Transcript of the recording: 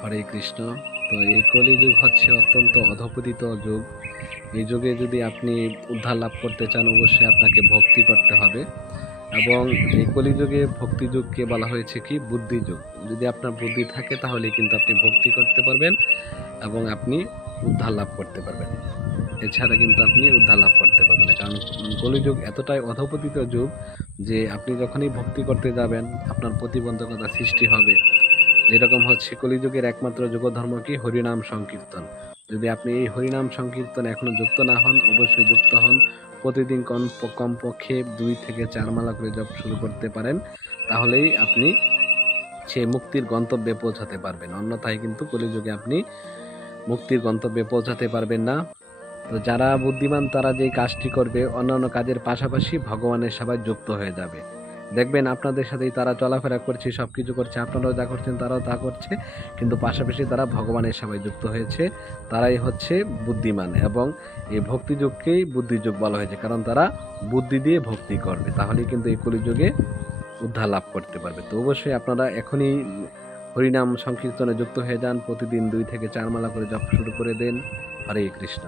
হরে কৃষ্ণ। তো এই কলিযুগ হচ্ছে অত্যন্ত অধঃপতিত যুগ। এই যুগে যদি আপনি উদ্ধার লাভ করতে চান, অবশ্যই আপনাকে ভক্তি করতে হবে। এবং এই কলিযুগে ভক্তি যুগকে বলা হয়েছে কি বুদ্ধি যুগ। যদি আপনার বুদ্ধি থাকে তাহলে কিন্তু আপনি ভক্তি করতে পারবেন এবং আপনি উদ্ধার লাভ করতে পারবেন। এছাড়া কিন্তু আপনি উদ্ধার লাভ করতে পারবেন না, কারণ কলিযুগ এতটাই অধঃপতিত যুগ যে আপনি যখনই ভক্তি করতে যাবেন আপনার প্রতিবন্ধকতা সৃষ্টি হবে। যেরকম হচ্ছে কলিযুগের একমাত্র যোগধর্ম কি হরিনাম সংকীর্তন। যদি আপনি এই হরিনাম সংকীর্তন এখনো যুক্ত না হন, অবশ্যই যুক্ত হন। প্রতিদিন কমপক্ষে 2 থেকে 4 মালা করে জপ শুরু করতে পারেন, তাহলেই আপনি সেই মুক্তির গন্তব্যে পৌঁছাতে পারবেন। অন্যথায় কিন্তু কলিযুগে আপনি মুক্তির গন্তব্যে পৌঁছাতে পারবেন না। তো যারা বুদ্ধিমান তারা যেই কাজটি করবে, অন্যান্য কাজের পাশাপাশি ভগবানের সেবায় যুক্ত হয়ে যাবে। দেখবেন আপনাদের সাথেই তারা চলাফেরা করছে, সবকিছু করছে, আপনারাও যা করছেন তারাও তা করছে, কিন্তু পাশাপাশি তারা ভগবানের সেবায় যুক্ত হয়েছে। তারাই হচ্ছে বুদ্ধিমান, এবং এই ভক্তিযুগকেই বুদ্ধিযুগ বলা হয়েছে, কারণ তারা বুদ্ধি দিয়ে ভক্তি করবে। তাহলেই কিন্তু এই কলিযুগে উদ্ধার লাভ করতে পারবে। তো অবশ্যই আপনারা এখনই হরিনাম সংকীর্তনে যুক্ত হয়ে যান। প্রতিদিন 2 থেকে 4 মালা করে জপ শুরু করে দেন। হরে কৃষ্ণ।